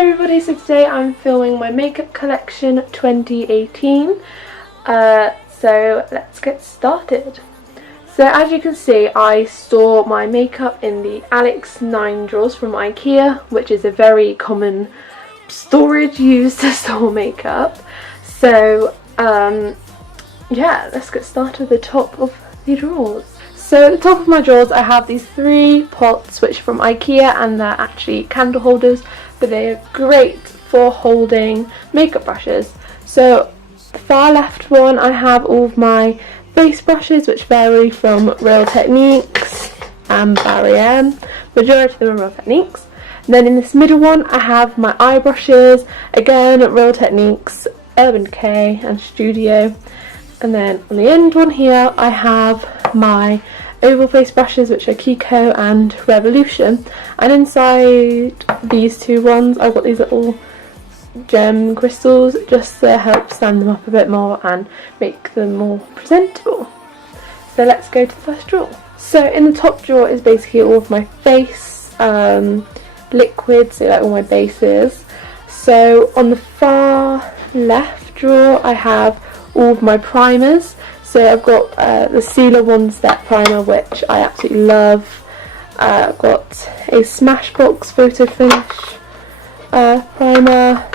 everybody, so today I'm filming my makeup collection 2018, so let's get started. So as you can see, I store my makeup in the Alex 9 drawers from IKEA, which is a very common storage used to store makeup. So yeah, let's get started with the top of the drawers. So at the top of my drawers I have these 3 pots which are from IKEA, and they're actually candle holders, but they are great for holding makeup brushes. So the far left one I have all of my face brushes, which vary from Real Techniques and Barry M. Majority of them are Real Techniques. And then in this middle one I have my eye brushes, again Real Techniques, Urban Decay and Studio. And then on the end one here I have my oval face brushes, which are Kiko and Revolution, and inside these 2 ones I've got these little gem crystals just to help stand them up a bit more and make them more presentable. So let's go to the first drawer. So in the top drawer is basically all of my face liquids, so like all my bases. So on the far left drawer I have all of my primers. So I've got the Sealer One Step Primer, which I absolutely love. I've got a Smashbox Photo Finish primer.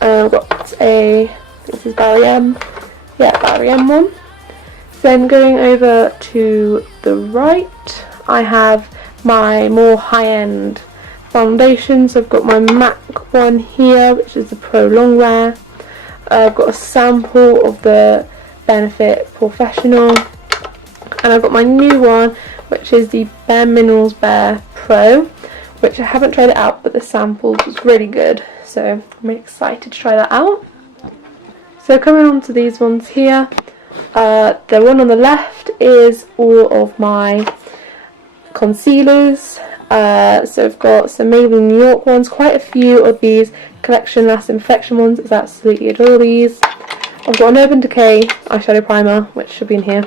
I've got a, this is Barry M. Yeah, Barry M one. Then going over to the right, I have my more high-end foundations. I've got my MAC one here, which is the Pro Longwear. I've got a sample of the Benefit Professional, and I've got my new one, which is the Bare Minerals Bare Pro, which I haven't tried it out, but the sample was really good, so I'm really excited to try that out. So coming on to these ones here, the one on the left is all of my concealers. So I've got some Maybelline New York ones, quite a few of these Collection Last Infection ones, I absolutely adore these. I've got an Urban Decay eyeshadow primer, which should be in here.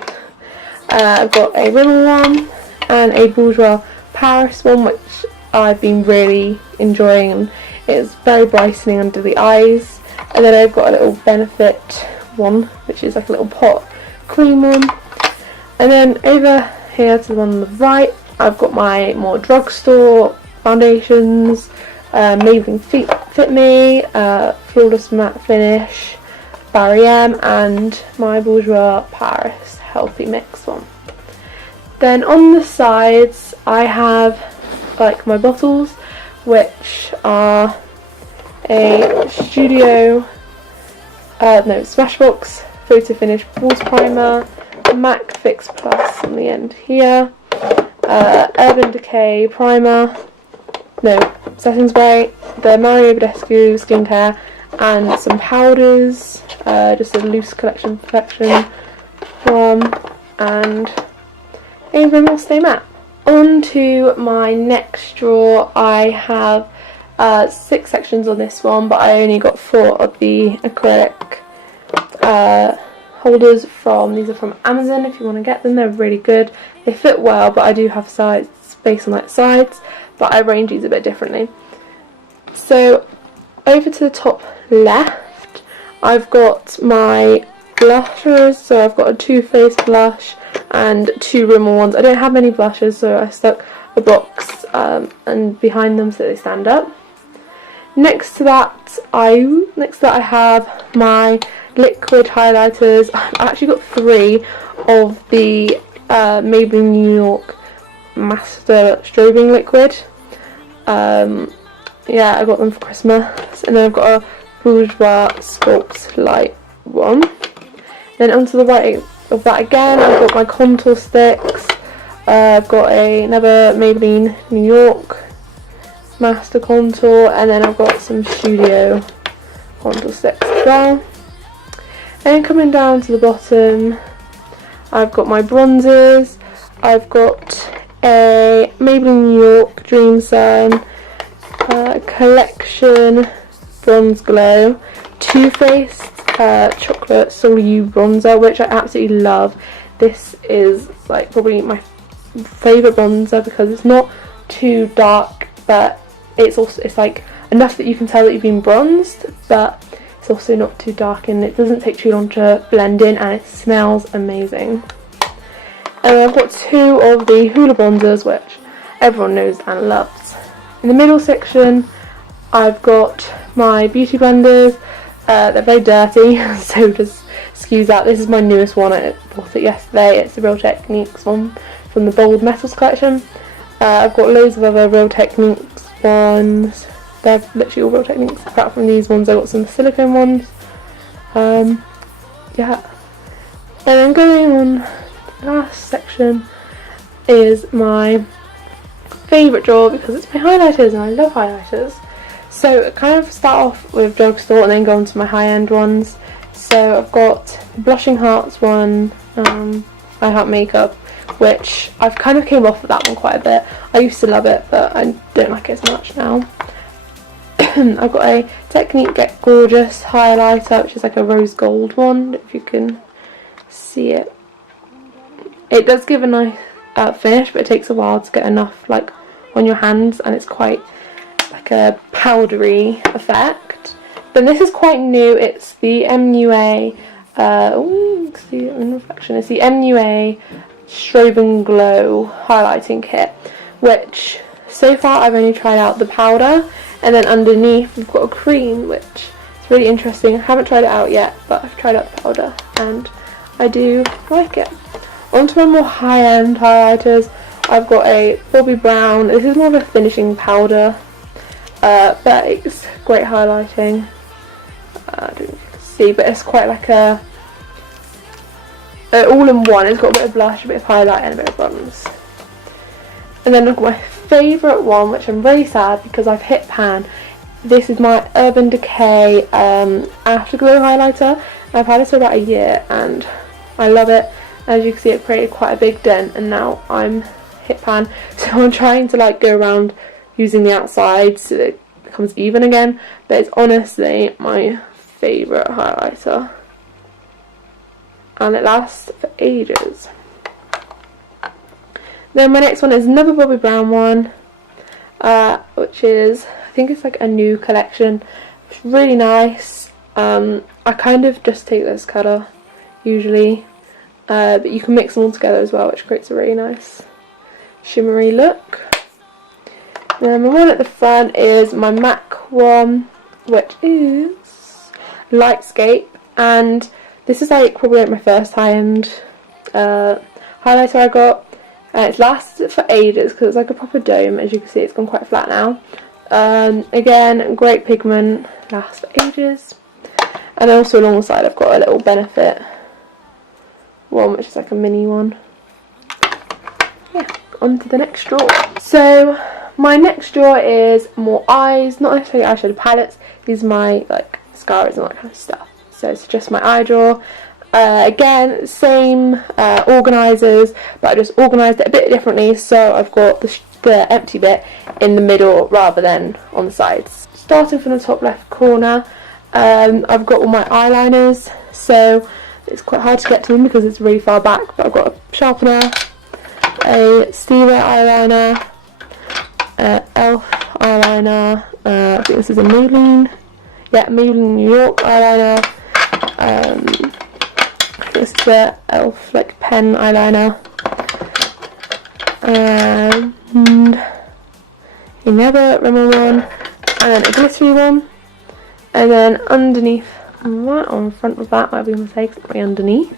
I've got a Rimmel one and a Bourjois Paris one, which I've been really enjoying, and it's very brightening under the eyes. And then I've got a little Benefit one, which is like a little pot cream one. And then over here to the one on the right, I've got my more drugstore foundations, Maybelline Fit Me, Flawless Matte Finish, Barry M, and my Bourjois Paris Healthy Mix one. Then on the sides I have like my bottles, which are a Studio, Smashbox Photo Finish Water Primer, MAC Fix Plus on the end here, Urban Decay Primer, setting spray, the Mario Badescu skincare, and some powders, just a loose collection perfection one, and a Rimmel Stay Matte. On to my next drawer, I have 6 sections on this one, but I only got 4 of the acrylic holders from, these are from Amazon if you want to get them, they're really good. They fit well, but I do have space on like sides, but I arrange these a bit differently. So over to the top left, I've got my blushers. So I've got a Too Faced blush and 2 Rimmel ones. I don't have many blushes, so I stuck a box and behind them so they stand up. Next to that I have my liquid highlighters. I've actually got 3 of the Maybelline New York Master Strobing Liquid. Yeah, I got them for Christmas. And then I've got a Bourjois Sculpt Light one. Then onto the right of that again, I've got my contour sticks. I've got another Maybelline New York Master Contour, and then I've got some Studio contour sticks as well. And then coming down to the bottom, I've got my bronzers. I've got a Maybelline New York Dream Sun Collection Bronze Glow, Too Faced Chocolate Soul You Bronzer, which I absolutely love. This is like probably my favourite bronzer because it's not too dark, but it's like enough that you can tell that you've been bronzed, but it's also not too dark and it doesn't take too long to blend in, and it smells amazing. And I've got two of the Hoola bronzers, which everyone knows and loves. In the middle section, I've got my beauty blenders. They're very dirty, so just excuse that. This is my newest one. I bought it yesterday. It's the Real Techniques one from the Bold Metals collection. I've got loads of other Real Techniques ones. They're literally all Real Techniques, apart from these ones. I got some silicone ones. Yeah. And then going on to the last section is my favourite drawer, because it's my highlighters and I love highlighters. So I kind of start off with drugstore and then go on to my high-end ones. So I've got the Blushing Hearts one, I Heart Makeup, which I've kind of came off of that one quite a bit. I used to love it, but I don't like it as much now. I've got a Technique Get Gorgeous highlighter, which is like a rose gold one, if you can see it. It does give a nice finish, but it takes a while to get enough like on your hands, and it's quite like a powdery effect. Then this is quite new. It's the MUA it's the MUA Strobe and Glow highlighting kit, which so far I've only tried out the powder, and then underneath we've got a cream, which is really interesting. I haven't tried it out yet, but I've tried out the powder and I do like it. On to my more high-end highlighters, I've got a Bobbi Brown. This is more of a finishing powder, but it's great highlighting. I don't know if you can see, but it's quite like a all-in-one. It's got a bit of blush, a bit of highlight and a bit of bronze. And then I've got my favourite one, which I'm really sad because I've hit pan. This is my Urban Decay Afterglow highlighter. I've had it for about a year and I love it. As you can see, it created quite a big dent and now I'm hit pan. So I'm trying to like go around using the outside so that it becomes even again. But it's honestly my favourite highlighter. And it lasts for ages. Then my next one is another Bobbi Brown one, which is, I think it's like a new collection. It's really nice. I kind of just take this colour usually, but you can mix them all together as well, which creates a really nice shimmery look. Then the one at the front is my MAC one, which is Lightscape, and this is like probably like my first high-end highlighter I got. It's lasted for ages because it's like a proper dome. As you can see, it's gone quite flat now. Again, great pigment, lasts for ages. And also alongside I've got a little Benefit one, which is like a mini one. Yeah, on to the next drawer. So my next drawer is more eyes, not necessarily eyeshadow palettes. These are my like mascaras and all that kind of stuff. So it's just my eye drawer. Again, same organisers, but I just organised it a bit differently, so I've got the empty bit in the middle rather than on the sides. Starting from the top left corner, I've got all my eyeliners, so it's quite hard to get to them because it's really far back, but I've got a sharpener, a Stila eyeliner, Elf eyeliner, I think this is a Maybelline New York eyeliner, this is the Elf like pen eyeliner, and another Rimmel one, and then a glittery one, and then underneath, right on front of that, might be a mistake, it's right underneath,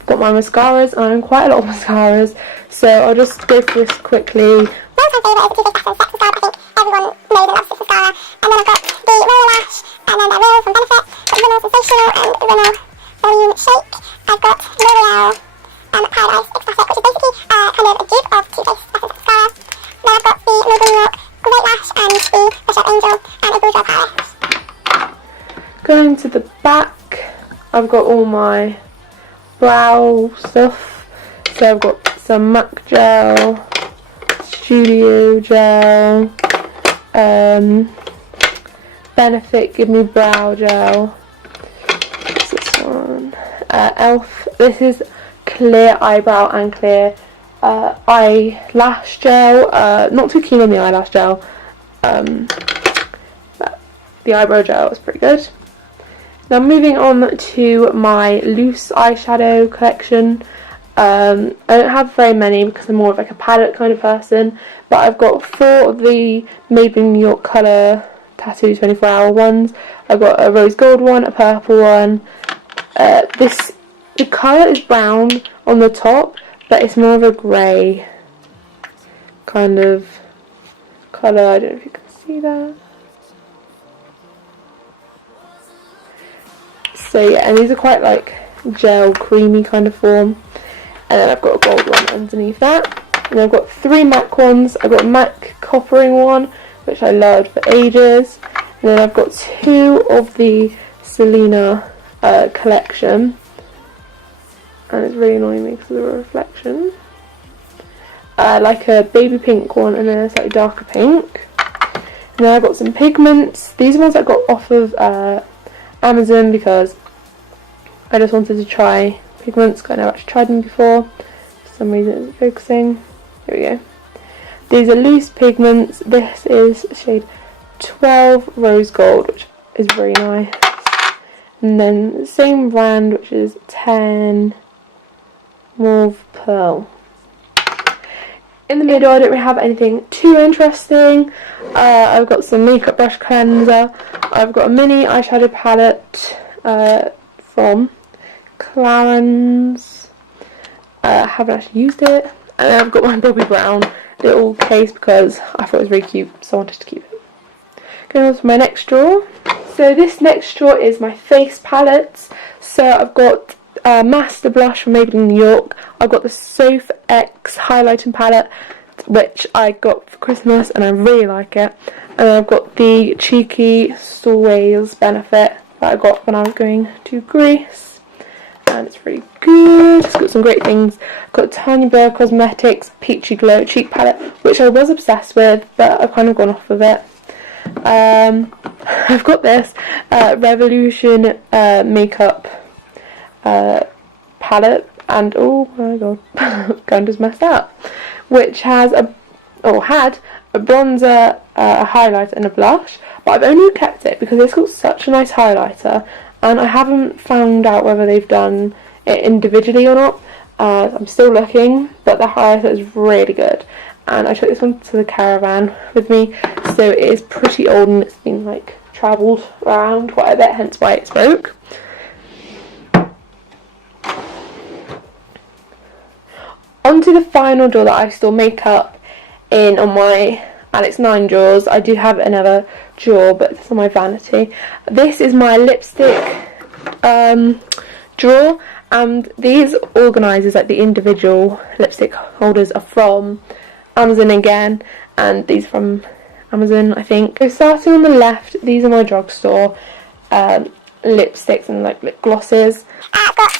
I've got my mascaras, and I own quite a lot of mascaras, so I'll just go through this quickly. My favourite is the Too Faced Mascara. I think everyone knows and loves this mascara. And then I've got the Royal Lash, and then the Rimmel from Benefit, the Rimmel Sensational, and the Rimmel Volume Shake. I've got L'Oreal Paradise Extatic, which is basically kind of a dupe of Too Faced Essence Mascara. Then I've got the Maybelline New York Great Lash and the Brush Up Angel and a Boudoir palette. Going to the back, I've got all my brow stuff. So I've got some MAC gel, Studio gel, Benefit Give Me Brow Gel. What's this one? Elf. This is clear eyebrow and clear eyelash gel. Not too keen on the eyelash gel. But the eyebrow gel is pretty good. Now moving on to my loose eyeshadow collection. I don't have very many because I'm more of like a palette kind of person, but I've got 4 of the Maybelline New York Colour Tattoo 24-hour ones. I've got a rose gold one, a purple one. The colour is brown on the top, but it's more of a grey kind of colour. I don't know if you can see that. So yeah, and these are quite like gel, creamy kind of form. And then I've got a gold one underneath that. And I've got 3 MAC ones. I've got a MAC coppering one, which I loved for ages. And then I've got 2 of the Selena collection. And it's really annoying me because of the reflection. Like a baby pink one and then a slightly darker pink. And then I've got some pigments. These are ones I got off of Amazon because I just wanted to try pigments because I've never actually tried them before. For some reason it isn't focusing. Here we go. These are loose pigments. This is shade 12 Rose Gold, which is very nice. And then the same brand, which is 10 Mauve Pearl. In the middle, I don't really have anything too interesting. I've got some makeup brush cleanser. I've got a mini eyeshadow palette from Clarins. I haven't actually used it. And then I've got my Bobbi Brown little case because I thought it was really cute, so I wanted to keep it. Going on to my next drawer. So this next drawer is my face palettes. So I've got Master Blush from Maybelline New York. I've got the Soph X highlighting palette, which I got for Christmas and I really like it. And then I've got the Cheeky Soleil's Benefit that I got when I was going to Greece. And it's really good. It's got some great things. I've got Tanya Burr Cosmetics Peachy Glow Cheek Palette, which I was obsessed with, but I've kind of gone off of it. I've got this Revolution makeup palette, and oh my god, kind of just messed up, which has had a bronzer, a highlighter and a blush, but I've only kept it because it's got such a nice highlighter and I haven't found out whether they've done it individually or not. I'm still looking, but the highlighter is really good. And I took this one to the caravan with me, so it is pretty old and it's been like travelled around quite a bit, hence why it's broke. Onto the final drawer that I store makeup in on my Alex 9 drawers. I do have another drawer, but it's on my vanity. This is my lipstick drawer, and these organisers, like the individual lipstick holders, are from Amazon again, and these are from Amazon, I think. So starting on the left, these are my drugstore lipsticks and like lip glosses. I've got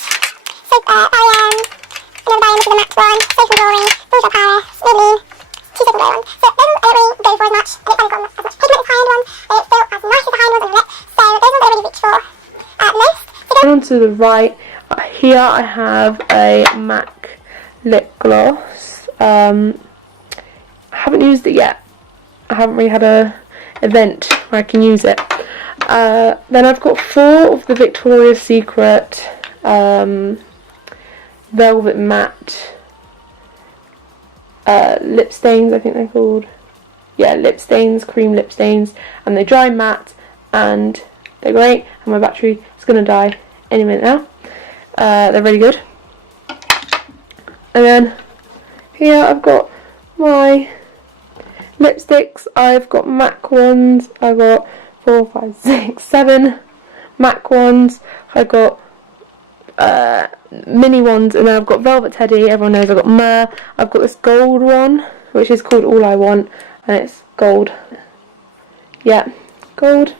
another by MAC one, Safe and Glory, Bouger Paris, Maybelline, 2 Second Glow one. So those ones I don't really go for as much, and it's only got as much pigment as high-end ones, and it's still as nice as the high-end ones on the lip, so those ones I don't really reach for most. And on to the right, here I have a MAC lip gloss. I haven't used it yet. I haven't really had a event where I can use it. Then I've got 4 of the Victoria's Secret Velvet Matte lip stains, I think they're called. Yeah, lip stains, cream lip stains, and they dry matte and they're great. And my battery is going to die any minute now. They're really good. And then here I've got my lipsticks. I've got MAC ones. I've got 4, 5, 6, 7 MAC ones. I've got mini ones, and then I've got Velvet Teddy. Everyone knows I've got Myrrh. I've got this gold one, which is called All I Want, and it's gold. Yeah, gold.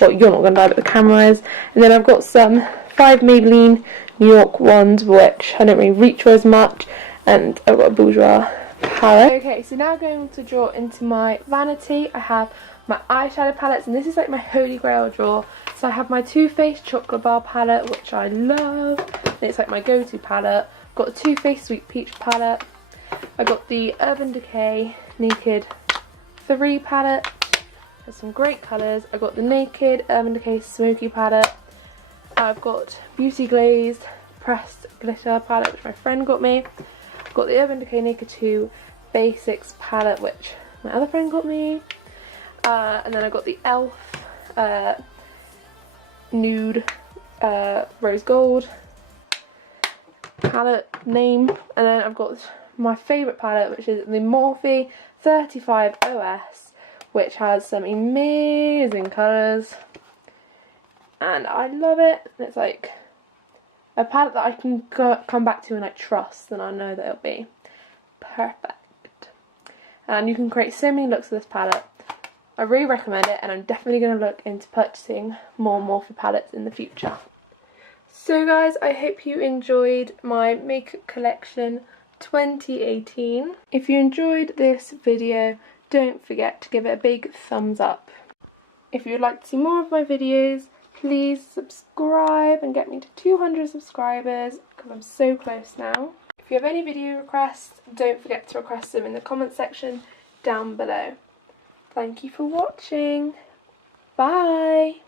Well, you're not going to die, but the camera is. And then I've got some 5 Maybelline New York ones, which I don't really reach for as much, and I've got a Bourjois palette. Okay, so now going to draw into my vanity. I have my eyeshadow palettes, and this is like my holy grail drawer. So I have my Too Faced Chocolate Bar palette, which I love. And it's like my go-to palette. I've got a Too Faced Sweet Peach palette. I've got the Urban Decay Naked 3 palette. has some great colours. I've got the Naked Urban Decay Smoky palette. I've got Beauty Glazed Pressed Glitter palette, which my friend got me. I've got the Urban Decay Naked 2 Basics palette, which my other friend got me. And then I got the e.l.f. Nude Rose Gold palette name. And then I've got my favourite palette, which is the Morphe 35 OS, which has some amazing colours. And I love it. It's like a palette that I can come back to and I trust, and I know that it'll be perfect. And you can create so many looks with this palette. I really recommend it, and I'm definitely going to look into purchasing more Morphe palettes in the future. So guys, I hope you enjoyed my makeup collection 2018. If you enjoyed this video, don't forget to give it a big thumbs up. If you'd like to see more of my videos, please subscribe and get me to 200 subscribers, because I'm so close now. If you have any video requests, don't forget to request them in the comment section down below. Thank you for watching. Bye!